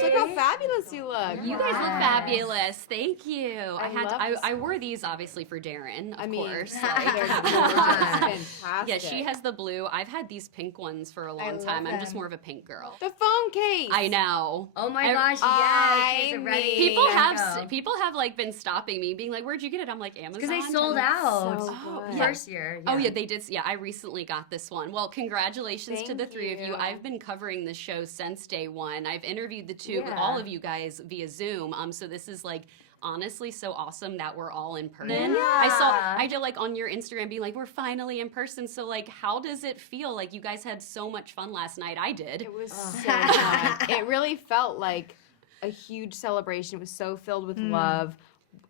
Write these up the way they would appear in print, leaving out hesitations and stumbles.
gosh, look how fabulous you look. You guys look fabulous. Thank you. I wore these obviously for Darren, of course. They're fantastic. Yeah, she has the blue. I've had these pink ones for a long time. I'm just more of a pink girl. The phone case. I know. Oh my gosh, yeah, she's ready. People have like been stopping me, being like, "Where'd you get it?" I'm like, Amazon. Because they sold out So first year. Yeah. Oh yeah, they did. Yeah, I recently got this one. Well, congratulations to the three of you. I've been covering the show since day one. I've interviewed all of you guys via Zoom. So this is like honestly so awesome that we're all in person. Yeah. I did like on your Instagram being like, we're finally in person. So like, how does it feel? Like you guys had so much fun last night. I did. It was so fun. It really felt like a huge celebration. It was so filled with love.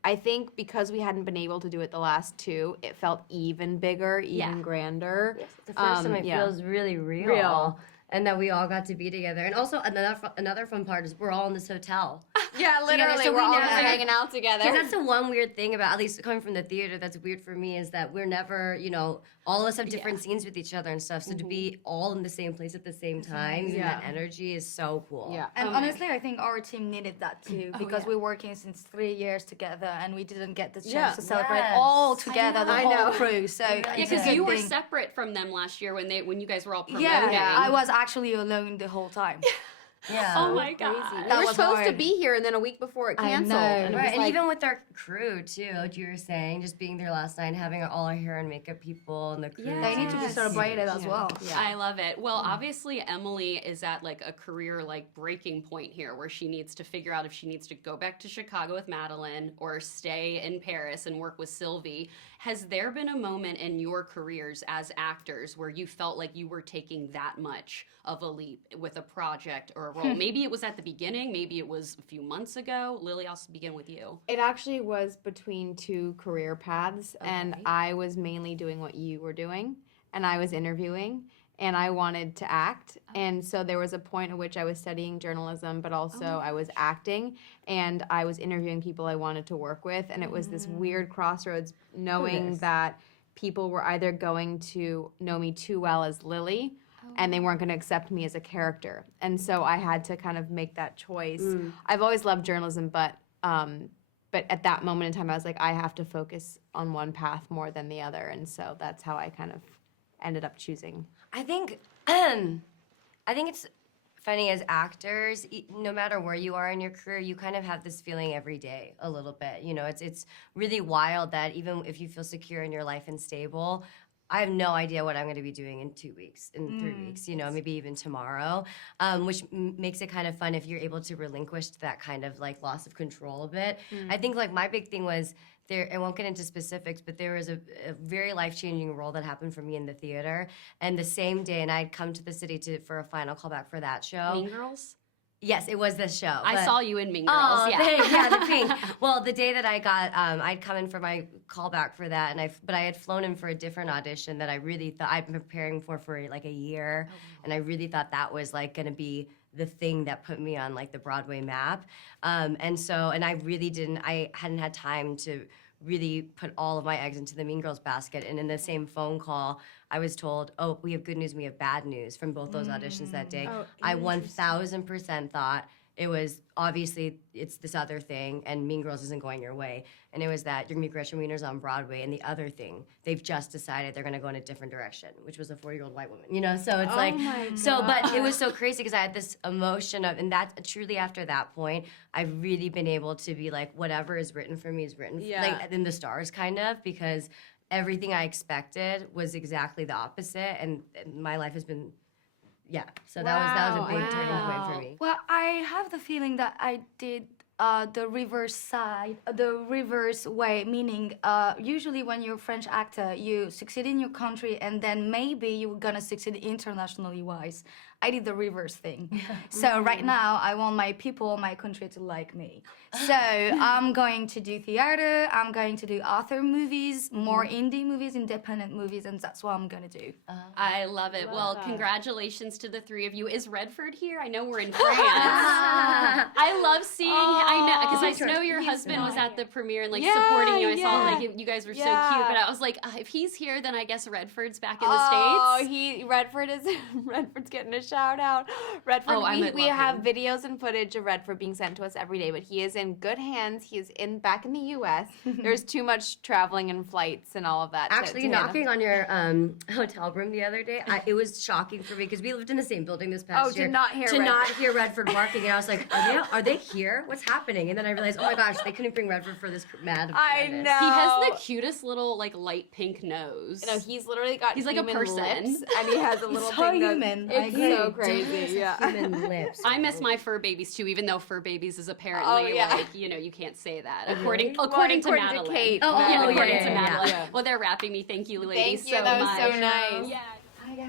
I think because we hadn't been able to do it the last two, it felt even bigger, even grander. Yes, it's the first time it feels really real. And that we all got to be together. And also another fun part is we're all in this hotel. Yeah, literally, so we're all never, hanging out together. Because that's the one weird thing about, at least coming from the theater, that's weird for me, is that we're never, all of us have different scenes with each other and stuff. So to be all in the same place at the same time, that energy is so cool. Yeah. And honestly, I think our team needed that too, because we're working since 3 years together and we didn't get the chance to celebrate all together, the whole crew. So yeah, because you were separate from them last year when you guys were all promoting. Yeah, I was actually alone the whole time. Yeah. Oh my god. We were supposed to be here, and then a week before it canceled. I know. And even with our crew too, like you were saying, just being there last night, and having all our hair and makeup people and the crew. They need to be celebrated as well. Yeah. I love it. Well, obviously Emily is at like a career like breaking point here where she needs to figure out if she needs to go back to Chicago with Madeline or stay in Paris and work with Sylvie. Has there been a moment in your careers as actors where you felt like you were taking that much of a leap with a project or a role? Maybe it was at the beginning, maybe it was a few months ago. Lily, I'll begin with you. It actually was between two career paths, and I was mainly doing what you were doing, and I was interviewing, and I wanted to act. And so there was a point at which I was studying journalism, but also I was acting, and I was interviewing people I wanted to work with, and it was this weird crossroads knowing that people were either going to know me too well as Lily, and they weren't going to accept me as a character. And so I had to kind of make that choice. I've always loved journalism, but at that moment in time, I was like, I have to focus on one path more than the other. And so that's how I kind of ended up choosing. I think it's funny as actors, no matter where you are in your career, you kind of have this feeling every day a little bit. It's really wild that even if you feel secure in your life and stable, I have no idea what I'm going to be doing in 2 weeks, in 3 weeks, maybe even tomorrow, which makes it kind of fun if you're able to relinquish that kind of like loss of control a bit. I think like my big thing was I won't get into specifics, but there was a very life-changing role that happened for me in the theater. And the same day, and I'd come to the city for a final callback for that show. Mean Girls? Yes, it was this show. I saw you in Mean Girls, the pink. Well, the day that I got, I'd come in for my callback for that, but I had flown in for a different audition that I really thought I'd been preparing for like a year, and I really thought that was like going to be the thing that put me on like the Broadway map, and I hadn't had time to really put all of my eggs into the Mean Girls basket. And in the same phone call, I was told, oh, we have good news and we have bad news from both those auditions that day. I 1,000% thought it was, obviously, it's this other thing, and Mean Girls isn't going your way. And it was that you're going to be Gretchen Wieners on Broadway, and the other thing, they've just decided they're going to go in a different direction, which was a 40-year-old white woman, So it's but it was so crazy because I had this emotion of, and that truly after that point, I've really been able to be like, whatever is written for me is written, like in the stars kind of, because everything I expected was exactly the opposite, and my life has been, so that was a big turning point for me. Well, I have the feeling that I did the reverse side, the reverse way, meaning usually when you're a French actor, you succeed in your country and then maybe you're gonna succeed internationally wise. I did the reverse thing. So right now, I want my people, my country to like me. So I'm going to do theater, I'm going to do author movies, more indie movies, independent movies, and that's what I'm gonna do. I love it. Well, congratulations to the three of you. Is Redford here? I know we're in France. I I love seeing. I know because I know your He's husband was not at the premiere and like Yeah, supporting you. I saw yeah. like you guys were so Yeah. cute. But I was like, if he's here, then I guess Redford's back in the Oh, States. Redford's getting a shout out. Redford, Oh, I we might love have him. videos and footage of Redford being sent to us every day, but he is in good hands. He is back in the U.S. There's too much traveling and flights and all of that. Actually, to handle. knocking on your hotel room the other day, it was shocking for me because we lived in the same building this past to year. not hear not Redford. hear Redford barking, and I was like, are they here? What's happening? And then I realized, oh my gosh, they couldn't bring Redford for this mad. I madness. know. He has the cutest little like light pink nose. No, he's literally got He's like a human person. lips, and he has a little so pink nose. human. I It's agree. so He crazy. does Yeah. have human lips. I miss my fur babies too, even though fur babies is apparently Oh, yeah. like, you can't say that. Oh, really? According Well, to according to Madeline. Kate. Oh, Yeah, oh, yeah, according yeah, to yeah, Madeline. yeah. Well, they're wrapping me. Thank you, ladies, Thank you. so That was much. so nice. Yeah. Hi guys.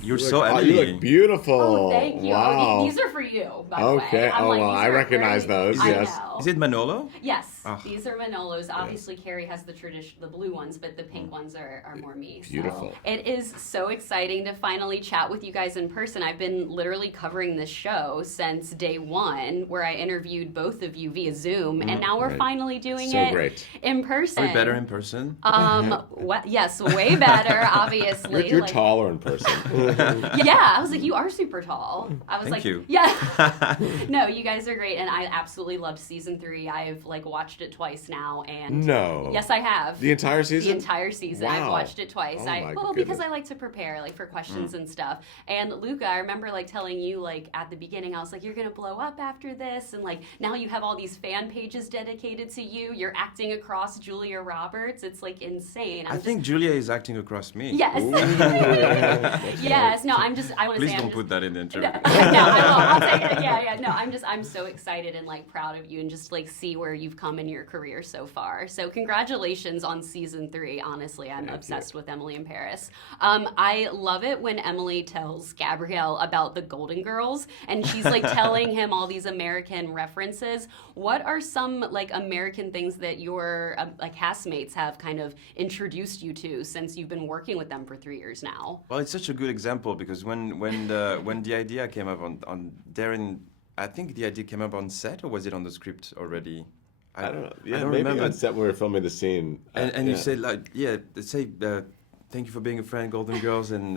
You're You so look- Emily. You look beautiful. Oh, thank you. Wow. Oh, these are for you, by the way. Okay. I'm Oh, like, well, these I are recognize very- those, I yes. know. Is it Manolo? Yes, Oh. these are Manolos. Obviously, Carrie has the blue ones, but the pink ones are more me. So Beautiful. it is so exciting to finally chat with you guys in person. I've been literally covering this show since day one, where I interviewed both of you via Zoom, and now we're right. finally doing So it great. in person. Are we better in person? Yes, way better, obviously. You're Like- taller in person. Yeah, I was like, you are super tall. I was Thank like, you. yeah. No, you guys are great, and I absolutely loved season 3. I've like watched it twice now, and No. yes, I have. The entire season? The entire season. I've Wow. watched it twice. Oh my because goodness. I like to prepare like for questions and stuff. And Luca, I remember like telling you like at the beginning, I was like, you're gonna blow up after this, and like now you have all these fan pages dedicated to you. You're acting across Julia Roberts. It's like insane. I think Julia is acting across me. Yes. That's Yes. No, I want to Please say don't put that in the interview. no, I won't. I'll take it. Yeah. No, I'm so excited and like proud of you and just like see where you've come in your career so far. So congratulations on season 3. Honestly, I'm obsessed with Emily in Paris. I love it when Emily tells Gabrielle about the Golden Girls and she's like telling him all these American references. What are some like American things that your like castmates have kind of introduced you to since you've been working with them for 3 years now? Well, it's such a good example because when the idea came up on Darren, I think the idea came up on set, or was it on the script already? I don't know. Yeah, don't maybe remember. on set when we were filming the scene. And you yeah. said like, yeah, say thank you for being a friend, Golden Girls, and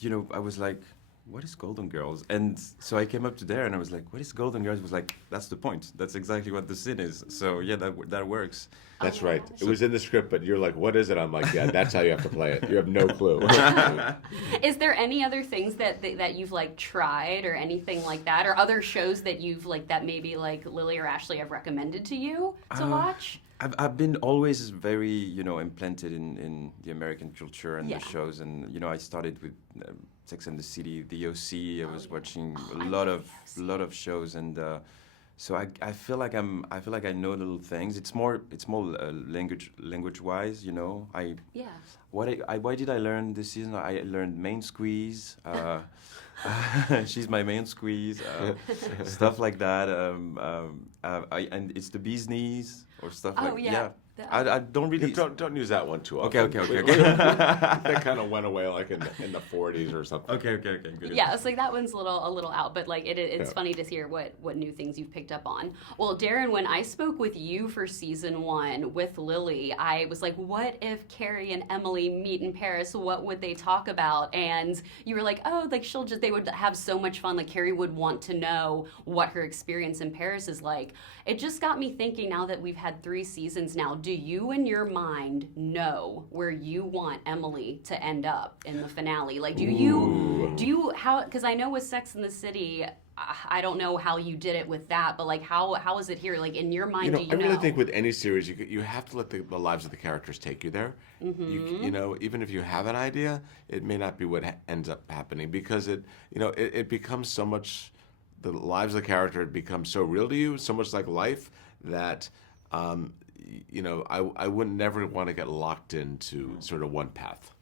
you know, I was like, what is Golden Girls? And so I came up to there and I was like, what is Golden Girls? It was like, that's the point. That's exactly what the scene is. So yeah, that works. That's right. It was in the script, but you're like, what is it? I'm like, yeah, that's how you have to play it. You have no clue. Is there any other things that you've like tried or anything like that, or other shows that you've like that maybe like Lily or Ashley have recommended to you to watch? I've been always very, you know, implanted in the American culture and Yeah. the shows, and you know, I started with Sex and the City, the OC. I was watching a lot of shows, and so I feel like I know little things. It's more language wise, you know. Yeah. Why did I learn this season? I learned main squeeze. She's my main squeeze. Stuff like that. And it's the bee's knees or stuff Oh, like yeah. I don't really. Don't use that one too often. Okay. That kind of went away like in the 40s or something. Okay, good. Yeah, it's like that one's a little out, but like it's Yeah. funny to hear what new things you've picked up on. Well, Darren, when I spoke with you for season 1 with Lily, I was like, what if Carrie and Emily meet in Paris? What would they talk about? And you were like, oh, like they would have so much fun. Like Carrie would want to know what her experience in Paris is like. It just got me thinking now that we've had 3 seasons now, do you in your mind know where you want Emily to end up in the finale? Like, do you how, because I know with Sex and the City, I don't know how you did it with that, but like how is it here? Like in your mind, do you I really know? think with any series, you have to let the lives of the characters take you there. Mm-hmm. You know, even if you have an idea, it may not be what ends up happening because it becomes so much. The lives of the character become so real to you, so much like life that. I would never want to get locked into sort of one path.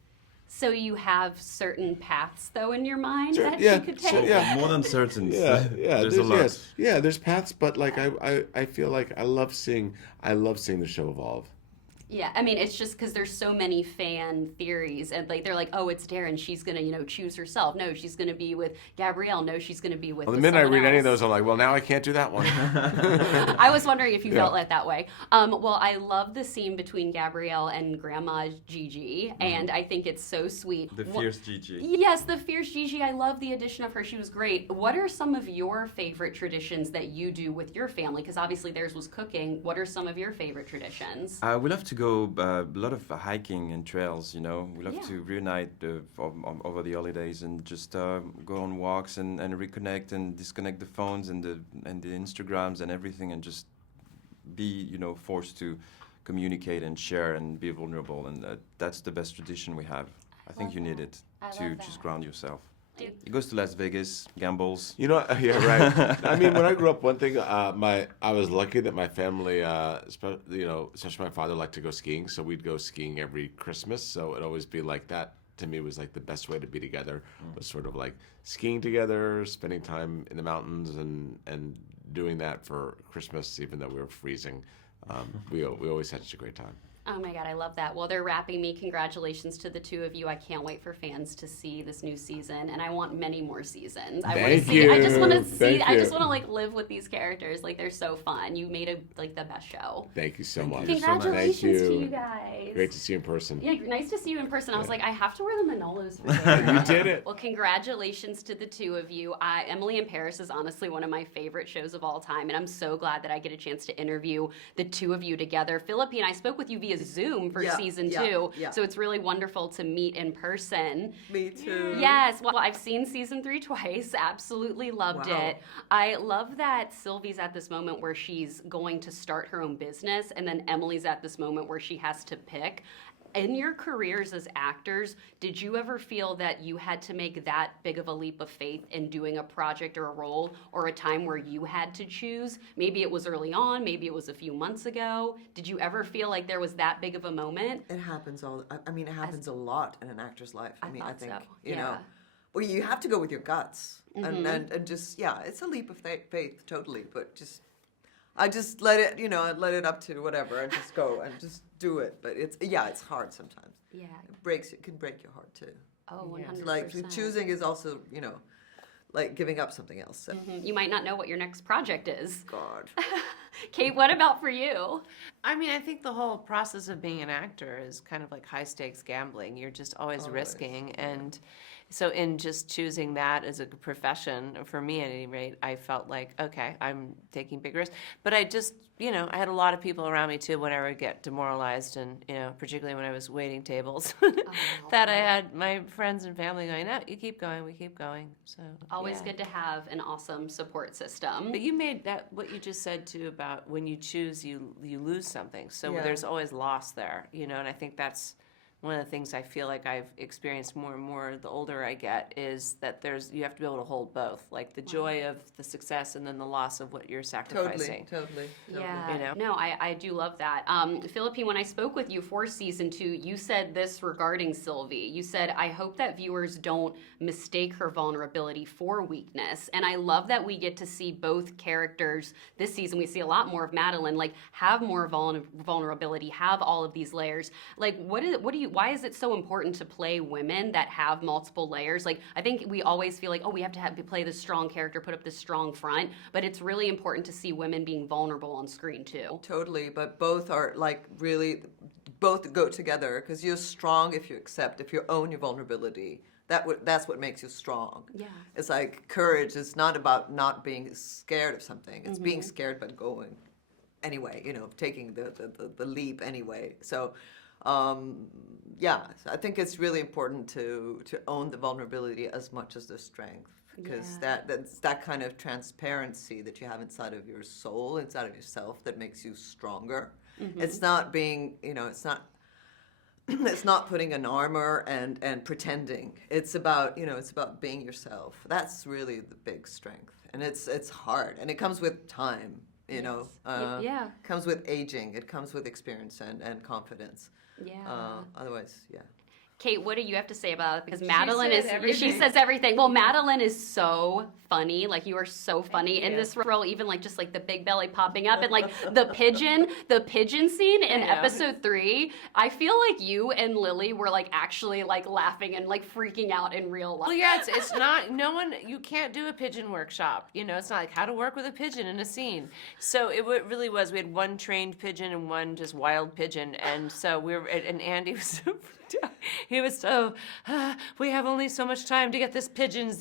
So you have certain paths though in your mind Sure, that yeah, you could sure, take? yeah. More than certain. Yeah, There's a lot. yes, yeah, there's paths, but like I feel like I love seeing the show evolve. Yeah, I mean, it's just because there's so many fan theories, and like they're like, oh, it's Darren, she's gonna, choose herself. No, she's gonna be with Gabrielle. No, she's gonna be with. Well, the minute I someone read any of else. those, I'm like, well, now I can't do that one. I was wondering if you Yeah. felt like that way. Well, I love the scene between Gabrielle and Grandma Gigi, and I think it's so sweet. The fierce Gigi. Yes, the fierce Gigi. I love the addition of her. She was great. What are some of your favorite traditions that you do with your family? Because obviously theirs was cooking. What are some of your favorite traditions? We love to go a lot of hiking and trails. We love Yeah. to reunite over the holidays and just go on walks and reconnect and disconnect the phones and the Instagrams and everything and just be forced to communicate and share and be vulnerable, and that's the best tradition we have. I think love you need that. it I to love just that. ground yourself. Dude. He goes to Las Vegas, gambles. Yeah, right. I mean, when I grew up, one thing I was lucky that my family, especially my father, liked to go skiing, so we'd go skiing every Christmas. So it'd always be like that. To me, was like the best way to be together. Was sort of like skiing together, spending time in the mountains, and doing that for Christmas, even though we were freezing. We always had such a great time. Oh my God, I love that. Well, they're wrapping me. Congratulations to the two of you. I can't wait for fans to see this new season, and I want many more seasons. I want to Thank see. I just want to you. see. Thank I you. just want to like live with these characters. Like they're so fun. You made the best show. Thank you so Thank much. you so much. Congratulations Thank to you. you guys. Great to see you in person. Yeah, nice to see you in person. I was Yeah. like, I have to wear the Manolos for this. You did it. Well, congratulations to the two of you. Emily in Paris is honestly one of my favorite shows of all time, and I'm so glad that I get a chance to interview the two of you together. Philippi and I spoke with you via Zoom for season 2, so it's really wonderful to meet in person. Me too. Yes, well, I've seen season 3 twice. Absolutely loved Wow. it. I love that Sylvie's at this moment where she's going to start her own business, and then Emily's at this moment where she has to pick. In your careers as actors, did you ever feel that you had to make that big of a leap of faith in doing a project or a role, or a time where you had to choose? Maybe it was early on, maybe it was a few months ago. Did you ever feel like there was that big of a moment? It happens it happens a lot in an actor's life. I mean, I thought think, so, you yeah. know, well, you have to go with your guts and just, it's a leap of faith, totally. But I just let it, I let it up to whatever and just go and just do it. But it's hard sometimes. Yeah. It can break your heart too. Oh, 100%. Like choosing is also, like giving up something else. So. You might not know what your next project is. God. Kate, what about for you? I mean, I think the whole process of being an actor is kind of like high stakes gambling. You're just always risking. And so, in just choosing that as a profession, for me at any rate, I felt like, okay, I'm taking big risks. But I just, I had a lot of people around me too when I would get demoralized, and, particularly when I was waiting tables, that I had my friends and family going, no, you keep going, we keep going. So, Always yeah. good to have an awesome support system. But you made that, what you just said too about when you choose, you lose something. So Yeah. there's always loss there, and I think that's one of the things I feel like I've experienced more and more the older I get, is that you have to be able to hold both, like the joy of the success and then the loss of what you're sacrificing. Totally. Yeah, no, I do love that. Philippine, when I spoke with you for season 2, you said this regarding Sylvie. You said, I hope that viewers don't mistake her vulnerability for weakness. And I love that we get to see both characters this season. We see a lot more of Madeline, like have more vulnerability, have all of these layers. Like, why is it so important to play women that have multiple layers? Like, I think we always feel like, we have to play this strong character, put up this strong front, but it's really important to see women being vulnerable on screen too. Totally, but both are both go together, because you're strong if you own your vulnerability. That's what makes you strong. Yeah. It's like courage is not about not being scared of something. It's being scared but going anyway, taking the leap anyway. So, so I think it's really important to own the vulnerability as much as the strength, because that's that kind of transparency that you have inside of your soul, inside of yourself, that makes you stronger. It's not being, it's not it's not putting an armor and pretending. It's about, it's about being yourself. That's really the big strength, and it's hard, and it comes with time. Yeah. Comes with aging. It comes with experience and confidence. Yeah. Otherwise, yeah. Kate, what do you have to say about it? Because She Madeline said she everything. says everything. Well, Madeline is so funny. Like, you are so funny in this role, even like just like the big belly popping up and like the pigeon scene in Yeah. episode 3. I feel like you and Lily were like actually like laughing and like freaking out in real life. Well, yeah, it's not, no one, you can't do a pigeon workshop. You know, it's not like how to work with a pigeon in a scene. So it really was. We had one trained pigeon and one just wild pigeon. And so and Andy was so, he was so, we have only so much time to get these pigeons.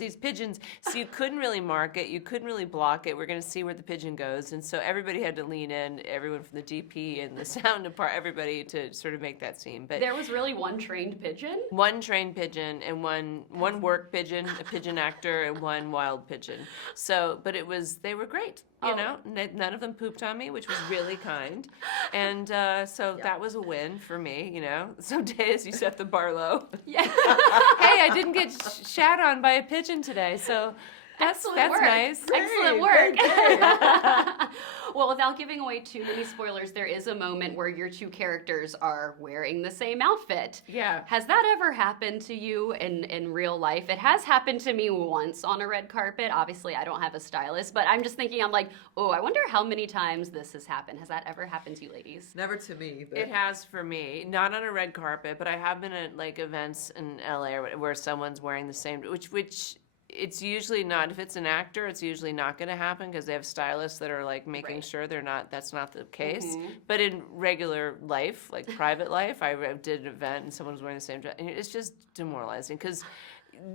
So you couldn't really mark it. You couldn't really block it. We're going to see where the pigeon goes. And so everybody had to lean in, everyone from the DP and the sound department, everybody to sort of make that scene. But There was really one trained pigeon? one trained pigeon and one work pigeon, a pigeon actor, and one wild pigeon. So, but they were great. You know, none of them pooped on me, which was really kind. And so that was a win for me, you know. Some days you set the bar low. Yeah. Hey, I didn't get shat on by a pigeon today, so that's Excellent that's work. nice. Excellent work. Well, without giving away too many spoilers, there is a moment where your two characters are wearing the same outfit. Yeah. Has that ever happened to you in real life? It has happened to me once on a red carpet. Obviously, I don't have a stylist, but I'm just thinking, I'm like, oh, I wonder how many times this has happened. Has that ever happened to you, ladies? Never to me. But It has for me, not on a red carpet, but I have been at like events in LA where someone's wearing the same, which it's usually not. If it's an actor, it's usually not going to happen because they have stylists that are like making sure that's not the case. But in regular life, like private life, I did an event and someone was wearing the same dress, and it's just demoralizing because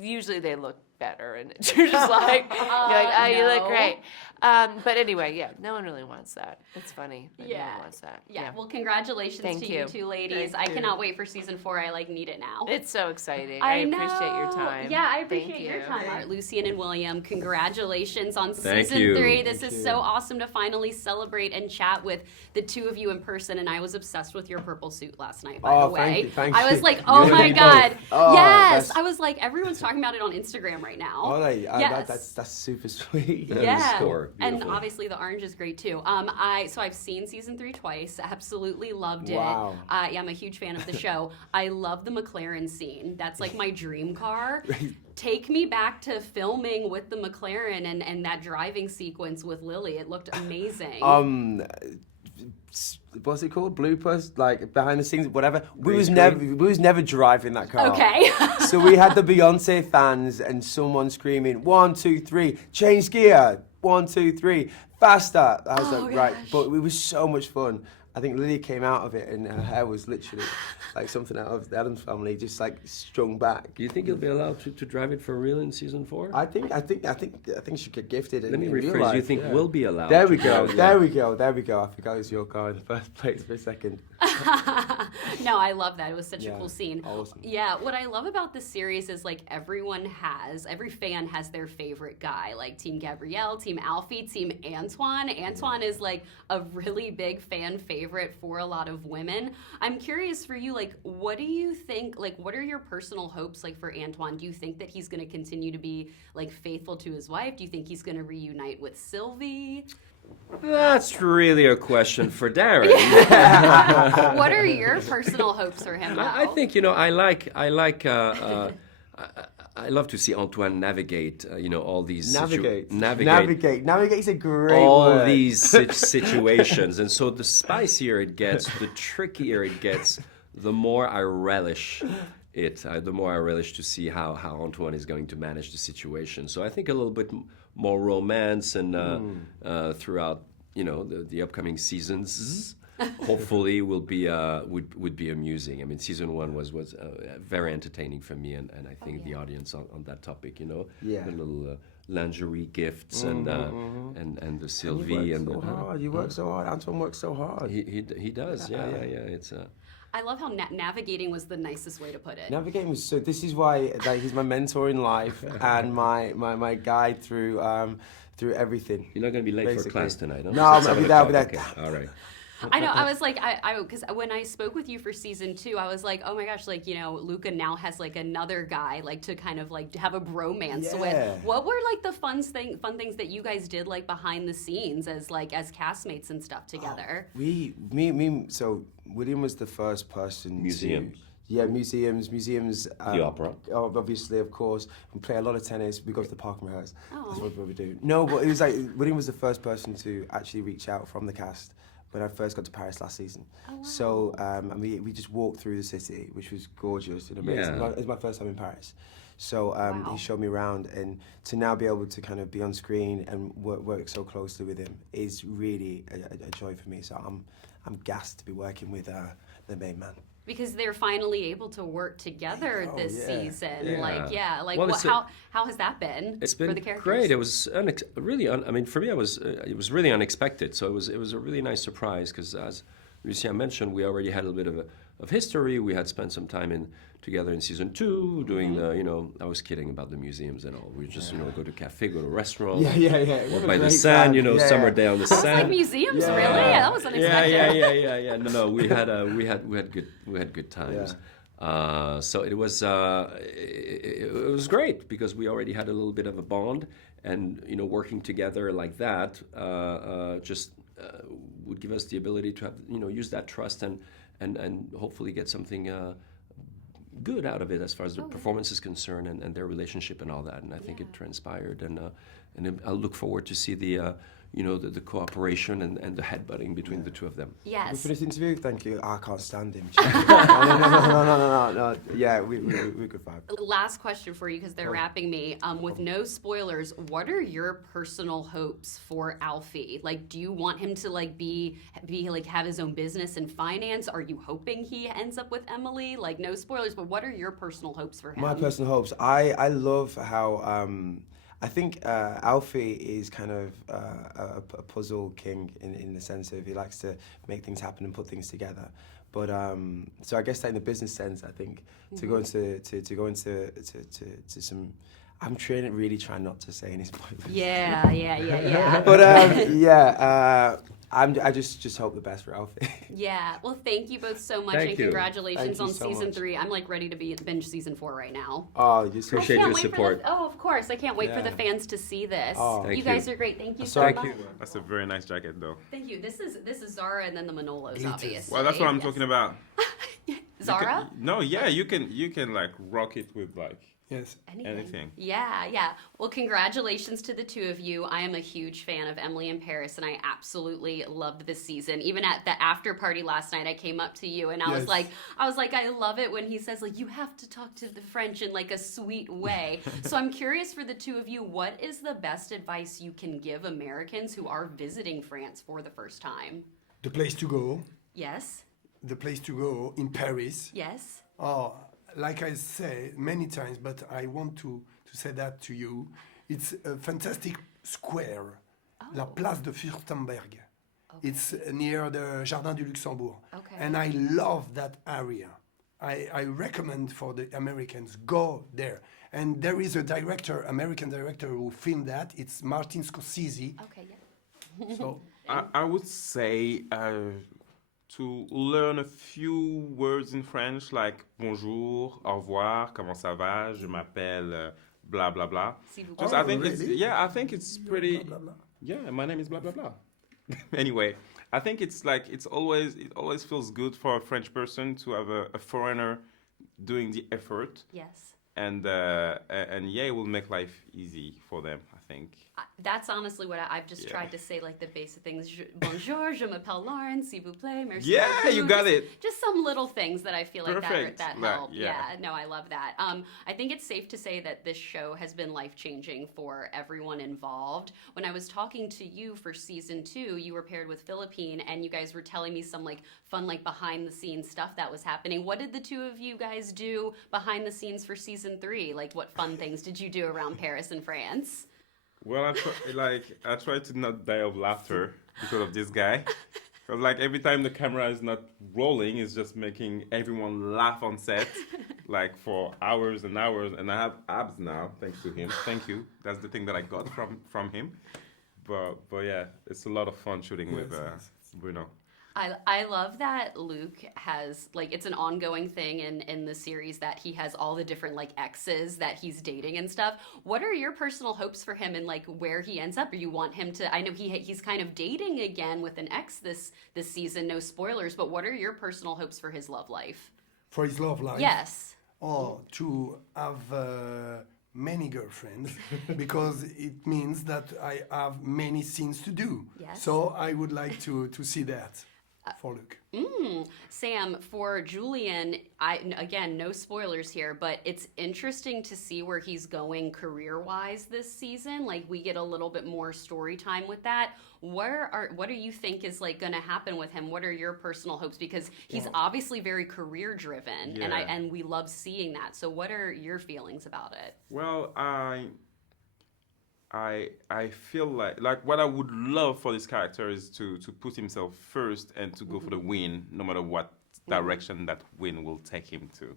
usually they look better, and you're just like, you look no. great. But anyway, yeah, no one really wants that. It's funny, but no Yeah. one wants that. Yeah. Well, congratulations Thank to you. you two ladies. Thank I you. cannot wait for season 4. I like need it now. It's so exciting. I appreciate your know. time. Yeah, I Thank appreciate your you. time. All right, Lucian and William, congratulations on Thank season you. 3. This Thank is you. so awesome to finally celebrate and chat with the two of you in person. And I was obsessed with your purple suit last night, by the way. thank I was you. like, oh You my and me God. both. Oh, Yes. that's- I was like, everyone's talking about it on Instagram right now. Oh, Yes. that's super sweet. Yeah, score. and Beautiful. obviously the orange is great too. So I've seen season 3 twice. Absolutely loved it. Wow. Yeah, I'm a huge fan of the show. I love the McLaren scene. That's like my dream car. Take me back to filming with the McLaren and that driving sequence with Lily. It looked amazing. What's it called? Bloopers, like behind the scenes, whatever. We was never driving that car. Okay. So we had the Beyonce fans and someone screaming 1, 2, 3, change gear. 1, 2, 3, faster. I was like, right, but it was so much fun. I think Lily came out of it and her hair was literally like something out of the Addams Family, just like strung back. Do you think you'll be allowed to drive it for real in season 4? I think she could gift it. Let me in real rephrase. life, You think yeah. we'll be allowed? There we to go. drive? There we go. There we go. I forgot it was your car in the first place for a second. No, I love that. It was such a Yeah, cool scene. awesome. Yeah, what I love about this series is like every fan has their favorite guy. Like Team Gabrielle, Team Alfie, Team Antoine. Antoine is like a really big fan favorite for a lot of women. I'm curious for you, like, what do you think, like, what are your personal hopes like for Antoine? Do you think that he's going to continue to be like faithful to his wife? Do you think he's going to reunite with Sylvie? That's really a question for Darren. What are your personal hopes for him? I though? think I love to see Antoine navigate. All these Navigate's a great all word. these situations, and so the spicier it gets, the trickier it gets, the more I relish it. The more I relish to see how Antoine is going to manage the situation. So I think a little bit more romance and throughout the upcoming seasons. Hopefully will be would be amusing. I mean, season 1 was very entertaining for me, and I think the audience on that topic. Yeah. The little lingerie gifts and the Sylvie You work so hard. Antoine works so hard. he does. Yeah. It's I love how navigating was the nicest way to put it. Navigating was so. This is why he's my mentor in life and my guide through everything. You're not going to be late Basically. for class tonight, huh? No, I'm It's gonna be 7 there, I'll be o'clock. there. Okay. All right. I know. I was like, because when I spoke with you for season 2, I was like, oh my gosh, like, Luca now has like another guy like to kind of like have a bromance Yeah. with. What were like the fun things that you guys did like behind the scenes as castmates and stuff together? So William was the first person Museum. Yeah, museums. The opera. Obviously, of course. We play a lot of tennis. We go to the park and rehearse. That's what we do. No, but it was like William was the first person to actually reach out from the cast when I first got to Paris last season. Oh, wow. So and we just walked through the city, which was gorgeous and amazing. Yeah. It was my first time in Paris. So Wow. he showed me around, and to now be able to kind of be on screen and work so closely with him is really a joy for me. So I'm gassed to be working with the main man. Because they're finally able to work together this yeah. season. Yeah. Like Well, how has that been It's for been the characters? great. It was I mean, for me, it was really unexpected. So it was a really nice surprise because, as Lucien mentioned, we already had a little bit of history. We had spent some time together in season 2 doing I was kidding about the museums and all. We just go to cafe, go to restaurant, Yeah. walk by the sand. Summer day on the It's like sand. museums, Yeah. really? Yeah, that was unexpected. Yeah. No, we had good times. So it was great because we already had a little bit of a bond, and working together like that would give us the ability to have use that trust and hopefully get something good out of it as far as the performance is concerned and their relationship and all that. And I think it transpired, and I look forward to see the the cooperation and the headbutting between the two of them. Yes. For this interview, thank you. I can't stand him. No. Yeah, we could vibe. Last question for you because they're wrapping me. With no spoilers, what are your personal hopes for Alfie? Like, do you want him to be like have his own business in finance? Are you hoping he ends up with Emily? Like, no spoilers, but what are your personal hopes for him? My personal hopes. I love how I think Alfie is kind of a puzzle king in the sense of he likes to make things happen and put things together. But so I guess that in the business sense, I think to go into some. I'm really trying not to say any spoilers. Yeah. But I just hope the best for Alfie. Yeah. Well, thank you both so much, Thank and you. congratulations Thank you on so season much. 3. I'm ready to binge season 4 right now. Oh, you're so Appreciate I can't your wait support. of course. I can't wait for the Yeah. fans to see this. Oh. Thank you guys you. are great. Thank you so Thank much. you. That's a very nice jacket, though. Thank you. This is Zara and then the Manolos, obviously. Well, that's what I'm Yes. talking about. Zara? No, yeah, you can like rock it with like Yes. anything. Yeah. Well, congratulations to the two of you. I am a huge fan of Emily in Paris, and I absolutely loved this season. Even at the after party last night, I came up to you and I was like, I love it when he says you have to talk to the French in a sweet way. So I'm curious for the two of you, what is the best advice you can give Americans who are visiting France for the first time? The place to go. Yes. The place to go in Paris. Yes. Oh, like I say many times, but I want to say that to you. It's a fantastic square, La Place de Furstenberg. It's near the Jardin du Luxembourg. Okay. And I love that area. I recommend for the Americans, go there. And there is a American director who filmed that. It's Martin Scorsese. Okay, yeah. So I would say to learn a few words in French like bonjour, au revoir, comment ça va, je m'appelle blah blah blah. S'il vous Just plaît. I think Really? I think it's pretty. blah, blah, blah. Yeah, my name is blah blah blah. Anyway, I think it always feels good for a French person to have a foreigner doing the effort, Yes. and yeah, it will make life easy for them, I think. That's honestly what I've just tried to say, the basic things. Bonjour, je m'appelle Lauren, s'il vous plaît, merci Yeah, beaucoup. you got Just- it. Just some little things that I feel like Perfect. that Right, help. yeah. No, I love that. I think it's safe to say that this show has been life-changing for everyone involved. When I was talking to you for season 2, you were paired with Philippine, and you guys were telling me some fun behind-the-scenes stuff that was happening. What did the two of you guys do behind the scenes for season 3? What fun things did you do around Paris and France? Well, I try to not die of laughter because of this guy. Because every time the camera is not rolling, it's just making everyone laugh on set, for hours and hours. And I have abs now, thanks to him. Thank you. That's the thing that I got from him. But yeah, it's a lot of fun shooting with Bruno. I love that Luke has it's an ongoing thing in the series that he has all the different exes that he's dating and stuff. What are your personal hopes for him and where he ends up? Or you want him to? I know he's kind of dating again with an ex this season. No spoilers, but what are your personal hopes for his love life? for his love life. Yes. Or to have many girlfriends, because it means that I have many things to do. Yes. So I would like to see that for Luke. Sam, for Julian, again, no spoilers here, but it's interesting to see where he's going career-wise this season. Like, we get a little bit more story time with that. What do you think is like going to happen with him? What are your personal hopes? Because he's obviously very career-driven, and we love seeing that. So, what are your feelings about it? Well, I feel like what I would love for this character is to put himself first and to go for the win, no matter what direction that win will take him to.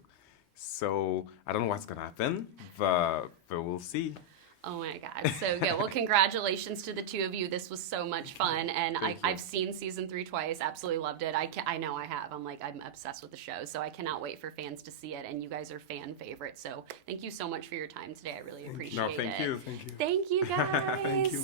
So I don't know what's gonna happen, but we'll see. Oh my gosh, so good. Well, congratulations to the two of you. This was so much fun, and I've seen season 3 twice. Absolutely loved it. I know I have. I'm obsessed with the show, so I cannot wait for fans to see it. And you guys are fan favorites. So thank you so much for your time today. I really appreciate it. No, thank you. Thank you, guys. Thank you.